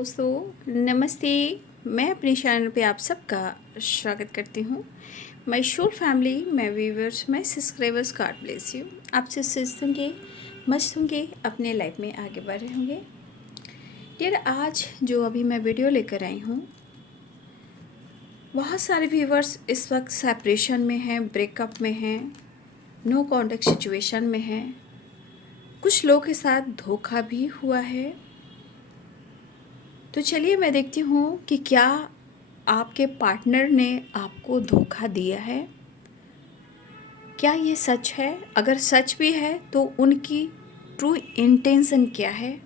दोस्तों, नमस्ते। मैं अपने चैनल पे आप सबका स्वागत करती हूँ। माय शोर family, my viewers, my subscribers, God bless you. आपसे स्वस्थ होंगे, मस्त होंगे, अपने लाइफ में आगे बढ़ रहे होंगे। डियर, आज जो अभी मैं वीडियो लेकर आई हूँ, बहुत सारे व्यूवर्स इस वक्त सेपरेशन में हैं, ब्रेकअप में हैं, नो कॉन्टैक्ट सिचुएशन में हैं। कुछ लोगों के साथ धोखा भी हुआ है। तो चलिए मैं देखती हूँ कि क्या आपके पार्टनर ने आपको धोखा दिया है। क्या ये सच है? अगर सच भी है तो उनकी ट्रू इंटेंशन क्या है।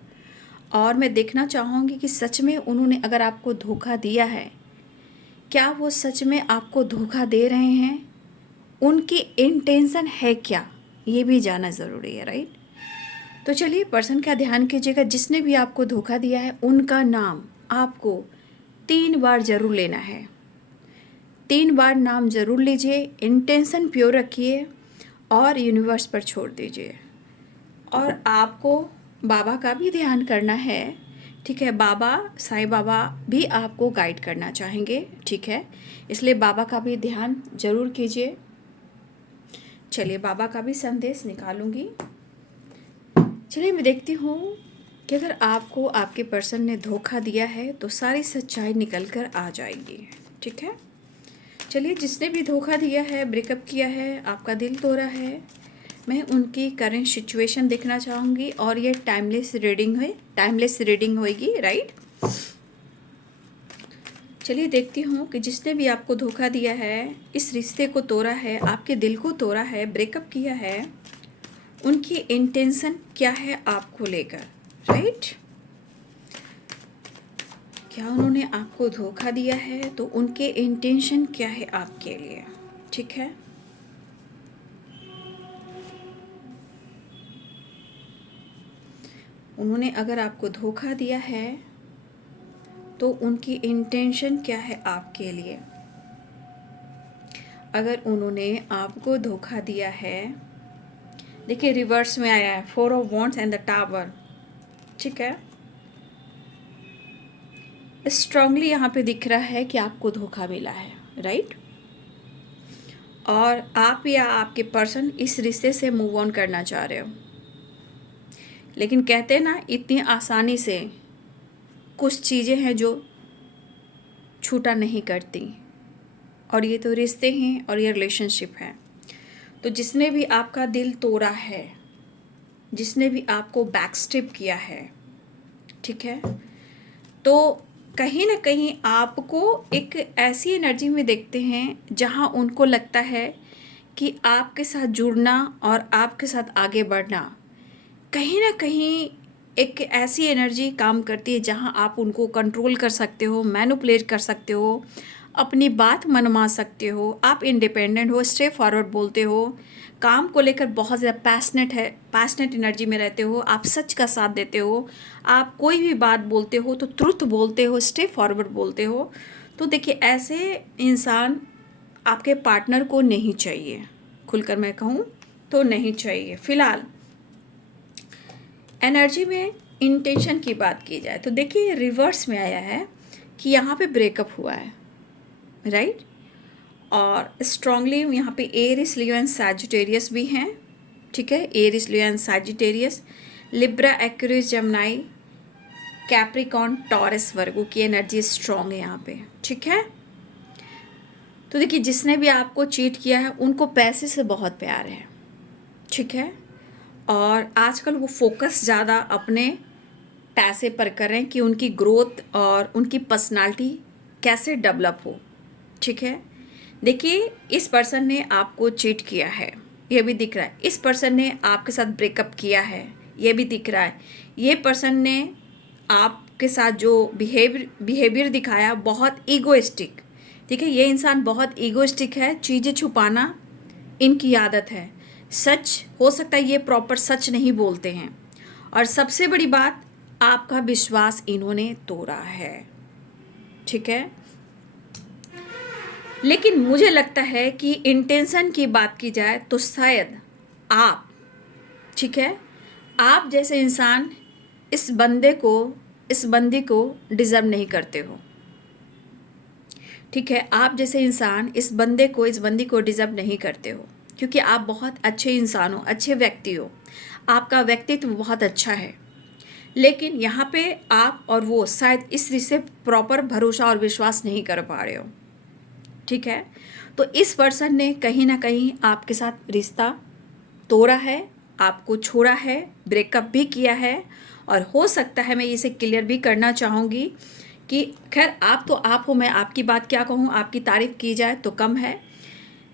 और मैं देखना चाहूँगी कि सच में उन्होंने अगर आपको धोखा दिया है, क्या वो सच में आपको धोखा दे रहे हैं, उनकी इंटेंशन है क्या, ये भी जानना ज़रूरी है, राइट। तो चलिए पर्सन का ध्यान कीजिएगा। जिसने भी आपको धोखा दिया है उनका नाम आपको 3 बार ज़रूर लेना है। 3 बार नाम ज़रूर लीजिए, इंटेंशन प्योर रखिए और यूनिवर्स पर छोड़ दीजिए। और आपको बाबा का भी ध्यान करना है, ठीक है। बाबा साईं बाबा भी आपको गाइड करना चाहेंगे, ठीक है। इसलिए बाबा का भी ध्यान ज़रूर कीजिए। चलिए बाबा का भी संदेश निकालूंगी। चलिए मैं देखती हूँ कि अगर आपको आपके पर्सन ने धोखा दिया है तो सारी सच्चाई निकल कर आ जाएगी, ठीक है। चलिए, जिसने भी धोखा दिया है, ब्रेकअप किया है, आपका दिल तोड़ा है, मैं उनकी करंट सिचुएशन देखना चाहूँगी। और ये टाइमलेस रीडिंग होएगी, राइट। चलिए देखती हूँ कि जिसने भी आपको धोखा दिया है, इस रिश्ते को तोड़ा है, आपके दिल को तोड़ा है, ब्रेकअप किया है, उनकी इंटेंशन क्या है आपको लेकर, राइट। क्या उन्होंने आपको धोखा दिया है तो उनके इंटेंशन क्या है आपके लिए, ठीक है। उन्होंने अगर आपको धोखा दिया है तो उनकी इंटेंशन क्या है आपके लिए। अगर उन्होंने आपको धोखा दिया है, देखिए रिवर्स में आया है 4 of wands and the tower, ठीक है। स्ट्रांगली यहाँ पे दिख रहा है कि आपको धोखा मिला है, राइट। और आप या आपके पर्सन इस रिश्ते से मूव ऑन करना चाह रहे हो, लेकिन कहते हैं ना, इतनी आसानी से कुछ चीज़ें हैं जो छूटा नहीं करती। और ये तो रिश्ते हैं और ये रिलेशनशिप है। तो जिसने भी आपका दिल तोड़ा है, जिसने भी आपको बैकस्टेप किया है, ठीक है, तो कहीं ना कहीं आपको एक ऐसी एनर्जी में देखते हैं जहां उनको लगता है कि आपके साथ जुड़ना और आपके साथ आगे बढ़ना कहीं ना कहीं एक ऐसी एनर्जी काम करती है जहां आप उनको कंट्रोल कर सकते हो, मैनिपुलेट कर सकते हो, अपनी बात मनवा सकते हो, आप इंडिपेंडेंट हो, स्ट्रेट फॉरवर्ड बोलते हो, काम को लेकर बहुत ज़्यादा पैशनेट एनर्जी में रहते हो, आप सच का साथ देते हो, आप कोई भी बात बोलते हो तो ट्रुथ बोलते हो, स्ट्रेट फॉरवर्ड बोलते हो। तो देखिए ऐसे इंसान आपके पार्टनर को नहीं चाहिए, खुलकर मैं कहूँ तो नहीं चाहिए। फ़िलहाल एनर्जी में इंटेंशन की बात की जाए तो देखिए रिवर्स में आया है कि यहाँ पे ब्रेकअप हुआ है, राइट। और स्ट्रांगली यहाँ पे एरिस, लियो एंड सैजिटेरियस भी हैं, ठीक है। Aries, Leo and Sagittarius, Libra, Aquarius, Gemini, Capricorn, Taurus, Virgo की एनर्जी स्ट्रांग है यहाँ पे, ठीक है। तो देखिए जिसने भी आपको चीट किया है उनको पैसे से बहुत प्यार है, ठीक है। और आजकल वो फोकस ज़्यादा अपने पैसे पर कर रहे हैं कि उनकी ग्रोथ और उनकी पर्सनालिटी कैसे डेवलप हो, ठीक है। देखिए इस पर्सन ने आपको चीट किया है, ये भी दिख रहा है। इस पर्सन ने आपके साथ ब्रेकअप किया है, ये भी दिख रहा है। ये पर्सन ने आपके साथ जो बिहेवियर दिखाया बहुत ईगोइस्टिक, ठीक है। ये इंसान बहुत ईगोइस्टिक है, चीज़ें छुपाना इनकी आदत है। सच हो सकता है ये प्रॉपर सच नहीं बोलते हैं। और सबसे बड़ी बात, आपका विश्वास इन्होंने तोड़ा है, ठीक है। लेकिन मुझे लगता है कि इंटेंशन की बात की जाए तो शायद आप, ठीक है, आप जैसे इंसान इस बंदे को इस बंदी को डिज़र्व नहीं करते हो। ठीक है, आप जैसे इंसान इस बंदी को डिज़र्व नहीं करते हो, क्योंकि आप बहुत अच्छे इंसान हो, अच्छे व्यक्ति हो, आपका व्यक्तित्व बहुत अच्छा है। लेकिन यहाँ पे आप और वो शायद इस रिश्ते प्रॉपर भरोसा और विश्वास नहीं कर पा रहे हो। ठीक है, तो इस पर्सन ने कहीं ना कहीं आपके साथ रिश्ता तोड़ा है, आपको छोड़ा है, ब्रेकअप भी किया है। और हो सकता है, मैं इसे क्लियर भी करना चाहूँगी कि खैर आप तो आप हो, मैं आपकी बात क्या कहूँ, आपकी तारीफ की जाए तो कम है।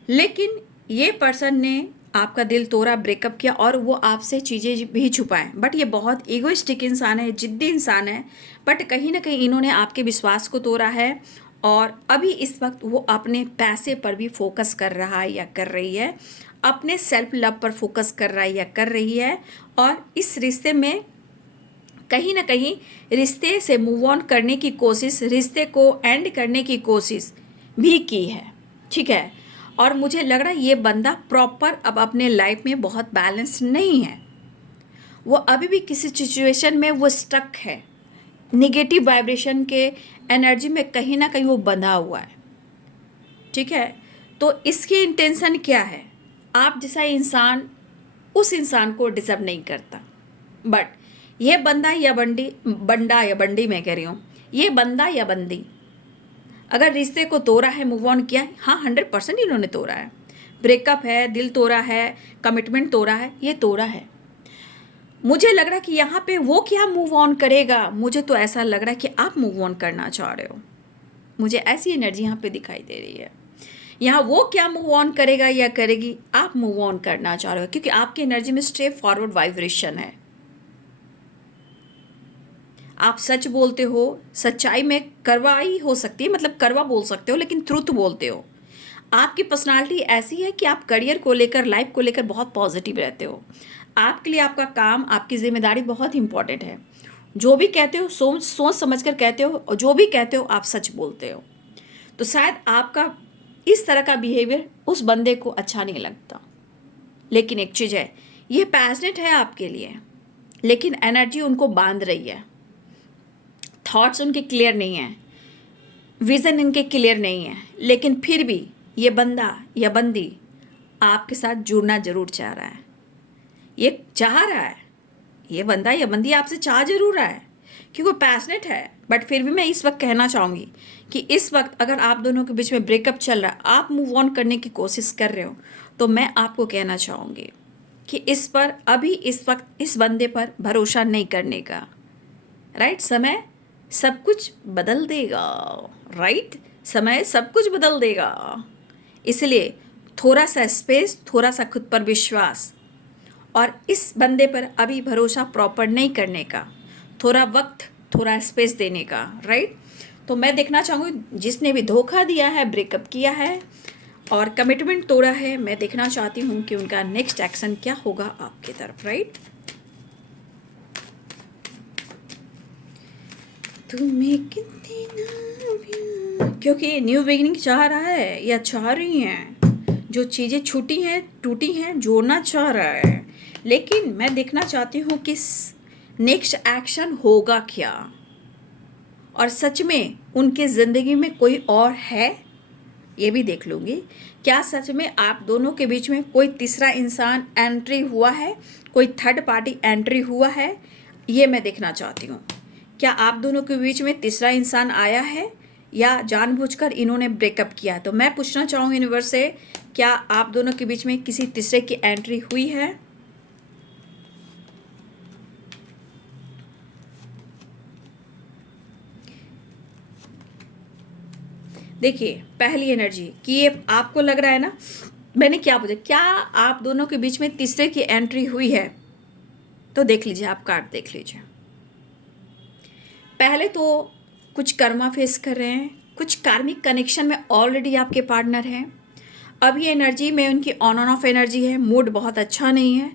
लेकिन ये पर्सन ने आपका दिल तोड़ा, ब्रेकअप किया और वो आपसे चीज़ें भी छुपाएं। बट ये बहुत ईगोइस्टिक इंसान है, जिद्दी इंसान है। बट कहीं ना कहीं इन्होंने आपके विश्वास को तोड़ा है और अभी इस वक्त वो अपने पैसे पर भी फोकस कर रहा है या कर रही है, अपने सेल्फ लव पर फोकस कर रहा है या कर रही है। और इस रिश्ते में कहीं ना कहीं रिश्ते से मूव ऑन करने की कोशिश, रिश्ते को एंड करने की कोशिश भी की है। ठीक है, और मुझे लग रहा है ये बंदा प्रॉपर अब अपने लाइफ में बहुत बैलेंस नहीं है। वो अभी भी किसी सिचुएशन में वो स्टक है, निगेटिव वाइब्रेशन के एनर्जी में कहीं ना कहीं वो बंधा हुआ है। ठीक है, तो इसकी इंटेंशन क्या है? आप जैसा इंसान उस इंसान को डिजर्व नहीं करता। बट ये बंदा या बंडी मैं कह रही हूँ, ये बंदा या बंदी अगर रिश्ते को तोड़ा है, मूव ऑन किया है, हाँ 100% इन्होंने तोड़ा है। ब्रेकअप है, दिल तोड़ा है, कमिटमेंट तोड़ा है, ये तोड़ा है। मुझे लग रहा है कि यहाँ पे वो क्या मूव ऑन करेगा, मुझे तो ऐसा लग रहा है कि आप मूव ऑन करना चाह रहे हो। मुझे ऐसी एनर्जी यहाँ पे दिखाई दे रही है। यहाँ वो क्या मूव ऑन करेगा या करेगी, आप मूव ऑन करना चाह रहे हो, क्योंकि आपकी एनर्जी में स्ट्रेट फॉरवर्ड वाइब्रेशन है। आप सच बोलते हो, सच्चाई में करवाई हो सकती है, मतलब करवा बोल सकते हो, लेकिन ट्रुथ बोलते हो। आपकी पर्सनालिटी ऐसी है कि आप करियर को लेकर, लाइफ को लेकर बहुत पॉजिटिव रहते हो। आपके लिए आपका काम, आपकी जिम्मेदारी बहुत इंपॉर्टेंट है। जो भी कहते हो सोच सोच समझ कर कहते हो, और जो भी कहते हो आप सच बोलते हो। तो शायद आपका इस तरह का बिहेवियर उस बंदे को अच्छा नहीं लगता। लेकिन एक चीज़ है, ये पैशनेट है आपके लिए, लेकिन एनर्जी उनको बांध रही है। थॉट्स उनके क्लियर नहीं है, विज़न इनके क्लियर नहीं है, लेकिन फिर भी ये बंदा या बंदी आपके साथ जुड़ना ज़रूर चाह रहा है। ये चाह रहा है, ये बंदा या बंदी आपसे चाह जरूर रहा है, क्योंकि वो पैशनेट है। बट फिर भी मैं इस वक्त कहना चाहूँगी कि इस वक्त अगर आप दोनों के बीच में ब्रेकअप चल रहा है, आप मूव ऑन करने की कोशिश कर रहे हो, तो मैं आपको कहना चाहूँगी कि इस पर अभी इस वक्त इस बंदे पर भरोसा नहीं करने का। राइट, समय सब कुछ बदल देगा। राइट, समय सब कुछ बदल देगा। इसलिए थोड़ा सा स्पेस, थोड़ा सा खुद पर विश्वास, और इस बंदे पर अभी भरोसा प्रॉपर नहीं करने का, थोड़ा वक्त, थोड़ा स्पेस देने का। राइट, तो मैं देखना चाहूँगी जिसने भी धोखा दिया है, ब्रेकअप किया है और कमिटमेंट तोड़ा है, मैं देखना चाहती हूँ कि उनका नेक्स्ट एक्शन क्या होगा आपकी तरफ। राइट, तुम्हें कितनी क्योंकि न्यू बिगिनिंग चाह रहा है या चाह रही हैं, जो चीज़ें छूटी हैं, टूटी हैं, जोड़ना चाह रहा है। लेकिन मैं देखना चाहती हूँ कि नेक्स्ट एक्शन होगा क्या, और सच में उनके ज़िंदगी में कोई और है, ये भी देख लूँगी। क्या सच में आप दोनों के बीच में कोई तीसरा इंसान एंट्री हुआ है, कोई थर्ड पार्टी एंट्री हुआ है, ये मैं देखना चाहती हूँ। क्या आप दोनों के बीच में तीसरा इंसान आया है या जानबूझकर इन्होंने ब्रेकअप किया? तो मैं पूछना चाहूँगी यूनिवर्स से, क्या आप दोनों के बीच में किसी तीसरे की एंट्री हुई है? देखिए, पहली एनर्जी कि ये आपको लग रहा है ना, मैंने क्या पूछा, क्या आप दोनों के बीच में तीसरे की एंट्री हुई है? तो देख लीजिए, आप कार्ड देख लीजिए। पहले तो कुछ कर्मा फेस कर रहे हैं, कुछ कार्मिक कनेक्शन में ऑलरेडी आपके पार्टनर हैं। अब ये एनर्जी में उनकी ऑन एंड ऑफ एनर्जी है, मूड बहुत अच्छा नहीं है,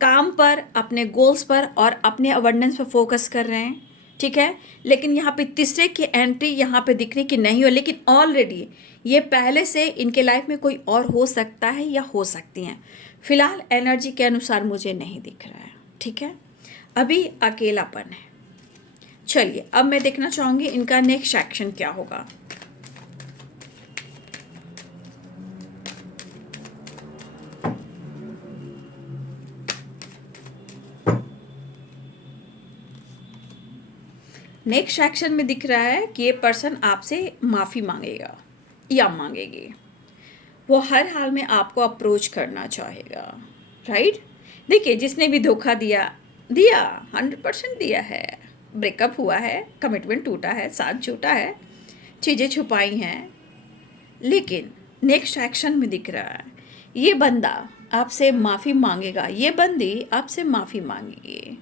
काम पर, अपने गोल्स पर और अपने अबंडेंस पर फोकस कर रहे हैं। ठीक है, लेकिन यहाँ पे तीसरे की एंट्री यहाँ पे दिख रही कि नहीं हो, लेकिन ऑलरेडी ये पहले से इनके लाइफ में कोई और हो सकता है या हो सकती हैं। फिलहाल एनर्जी के अनुसार मुझे नहीं दिख रहा है। ठीक है, अभी अकेलापन है, चलिए अब मैं देखना चाहूँगी इनका नेक्स्ट एक्शन क्या होगा। नेक्स्ट एक्शन में दिख रहा है कि ये पर्सन आपसे माफ़ी मांगेगा या मांगेगी। वो हर हाल में आपको अप्रोच करना चाहेगा, राइट। देखिए जिसने भी धोखा दिया दिया 100% दिया है, ब्रेकअप हुआ है, कमिटमेंट टूटा है, साथ छूटा है, चीज़ें छुपाई हैं, लेकिन नेक्स्ट एक्शन में दिख रहा है ये बंदा आपसे माफ़ी मांगेगा, ये बंदी आपसे माफ़ी मांगेगी,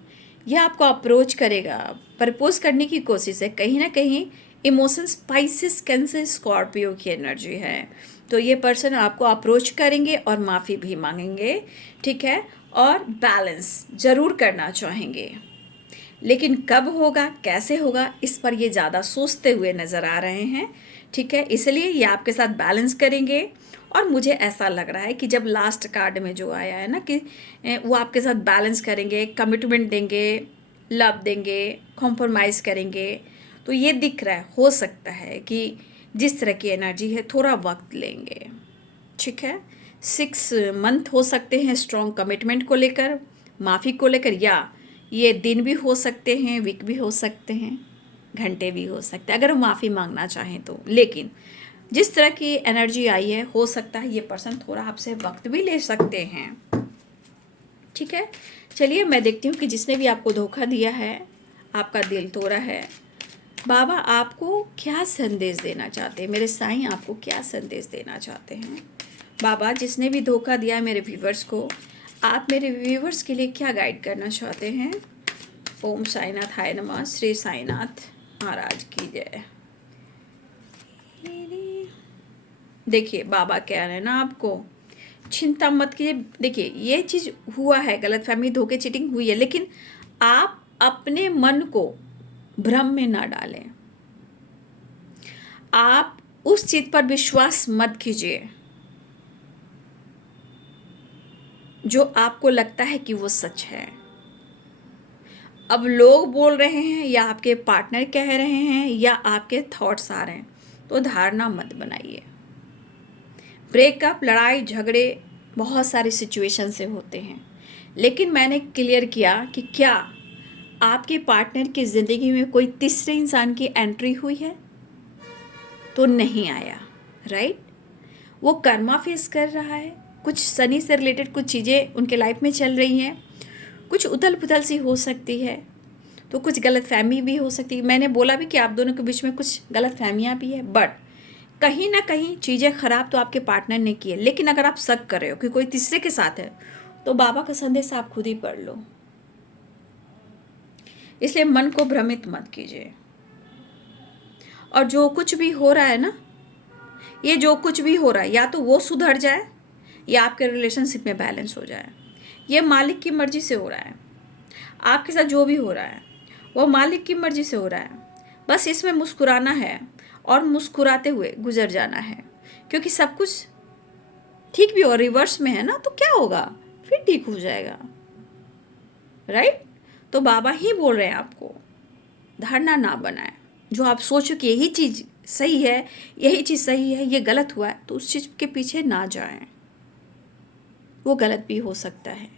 यह आपको अप्रोच करेगा, प्रपोज करने की कोशिश है। कहीं ना कहीं इमोशंस स्पाइसिस कैंसर स्कॉर्पियो की एनर्जी है, तो ये पर्सन आपको अप्रोच करेंगे और माफ़ी भी मांगेंगे, ठीक है, और बैलेंस ज़रूर करना चाहेंगे। लेकिन कब होगा, कैसे होगा, इस पर ये ज़्यादा सोचते हुए नज़र आ रहे हैं, ठीक है, इसलिए ये आपके साथ बैलेंस करेंगे। और मुझे ऐसा लग रहा है कि जब लास्ट कार्ड में जो आया है ना कि वो आपके साथ बैलेंस करेंगे, कमिटमेंट देंगे, लव देंगे, कॉम्प्रोमाइज़ करेंगे, तो ये दिख रहा है हो सकता है कि जिस तरह की एनर्जी है थोड़ा वक्त लेंगे, ठीक है। 6 मंथ हो सकते हैं स्ट्रॉन्ग कमिटमेंट को लेकर, माफ़ी को लेकर, या ये दिन भी हो सकते हैं, वीक भी हो सकते हैं, घंटे भी हो सकते हैं अगर हम माफ़ी मांगना चाहें तो। लेकिन जिस तरह की एनर्जी आई है हो सकता है ये पर्सन थोड़ा आपसे वक्त भी ले सकते हैं, ठीक है। चलिए मैं देखती हूँ कि जिसने भी आपको धोखा दिया है, आपका दिल तोड़ा है, बाबा आपको क्या संदेश देना चाहते हैं, मेरे साईं आपको क्या संदेश देना चाहते हैं। बाबा जिसने भी धोखा दिया मेरे व्यूवर्स को, आप मेरे व्यूवर्स के लिए क्या गाइड करना चाहते हैं। ओम साईनाथ हाय नमः, श्री साईनाथ महाराज की जय। देखिए बाबा कह रहे हैं ना आपको चिंता मत कीजिए। देखिए ये चीज़ हुआ है, गलतफहमी, धोखे, चीटिंग हुई है, लेकिन आप अपने मन को भ्रम में ना डालें। आप उस चीज़ पर विश्वास मत कीजिए जो आपको लगता है कि वो सच है। अब लोग बोल रहे हैं या आपके पार्टनर कह रहे हैं या आपके थॉट्स आ रहे हैं, तो धारणा मत बनाइए। ब्रेकअप, लड़ाई झगड़े बहुत सारी सिचुएशन से होते हैं, लेकिन मैंने क्लियर किया कि क्या आपके पार्टनर की ज़िंदगी में कोई तीसरे इंसान की एंट्री हुई है, तो नहीं आया, राइट। वो कर्मा फेस कर रहा है, कुछ शनि से रिलेटेड कुछ चीज़ें उनके लाइफ में चल रही हैं, कुछ उथल पुथल सी हो सकती है, तो कुछ गलतफहमी भी हो सकती है। मैंने बोला भी कि आप दोनों के बीच में कुछ गलतफहमियां भी है, बट कहीं ना कहीं चीज़ें ख़राब तो आपके पार्टनर ने की है। लेकिन अगर आप शक कर रहे हो कि कोई तीसरे के साथ है, तो बाबा का संदेश आप खुद ही पढ़ लो। इसलिए मन को भ्रमित मत कीजिए। और जो कुछ भी हो रहा है ना, ये जो कुछ भी हो रहा है, या तो वो सुधर जाए या आपके रिलेशनशिप में बैलेंस हो जाए। ये मालिक की मर्जी से हो रहा है। आपके साथ जो भी हो रहा है वो मालिक की मर्जी से हो रहा है। बस इसमें मुस्कुराना है और मुस्कुराते हुए गुजर जाना है, क्योंकि सब कुछ ठीक भी और रिवर्स में है ना, तो क्या होगा, फिर ठीक हो जाएगा, राइट। तो बाबा ही बोल रहे हैं आपको धारणा ना बनाए। जो आप सोचो कि यही चीज़ सही है, यही चीज़ सही है, ये गलत हुआ है, तो उस चीज़ के पीछे ना जाएं, वो गलत भी हो सकता है।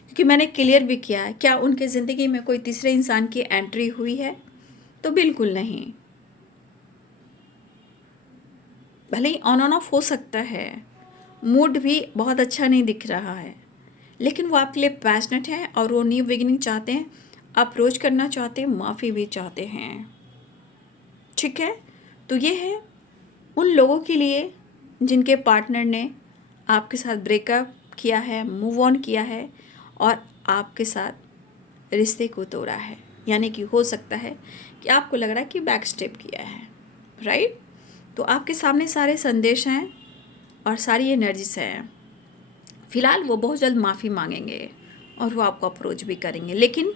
क्योंकि मैंने क्लियर भी किया है, क्या उनके ज़िंदगी में कोई तीसरे इंसान की एंट्री हुई है, तो बिल्कुल नहीं। भले ही ऑन ऑन ऑफ हो सकता है, मूड भी बहुत अच्छा नहीं दिख रहा है, लेकिन वो आपके लिए पैशनेट है और वो न्यू बिगिनिंग चाहते हैं, अप्रोच करना चाहते हैं, माफ़ी भी चाहते हैं, ठीक है। तो ये है उन लोगों के लिए जिनके पार्टनर ने आपके साथ ब्रेकअप किया है, मूव ऑन किया है और आपके साथ रिश्ते को तोड़ा है। यानी कि हो सकता है कि आपको लग रहा है कि बैक स्टेप किया है, राइट। तो आपके सामने सारे संदेश हैं और सारी एनर्जीज हैं। फ़िलहाल वो बहुत जल्द माफ़ी मांगेंगे और वो आपको अप्रोच भी करेंगे, लेकिन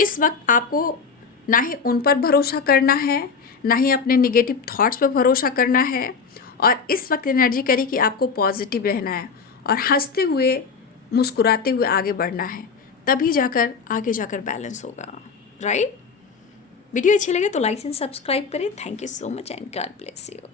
इस वक्त आपको ना ही उन पर भरोसा करना है, ना ही अपने निगेटिव थॉट्स पर भरोसा करना है। और इस वक्त एनर्जी करी कि आपको पॉजिटिव रहना है और हंसते हुए मुस्कुराते हुए आगे बढ़ना है, तभी जाकर आगे जाकर बैलेंस होगा, राइट। वीडियो अच्छी लगे तो लाइक एंड सब्सक्राइब करें। Thank you so much and God bless you.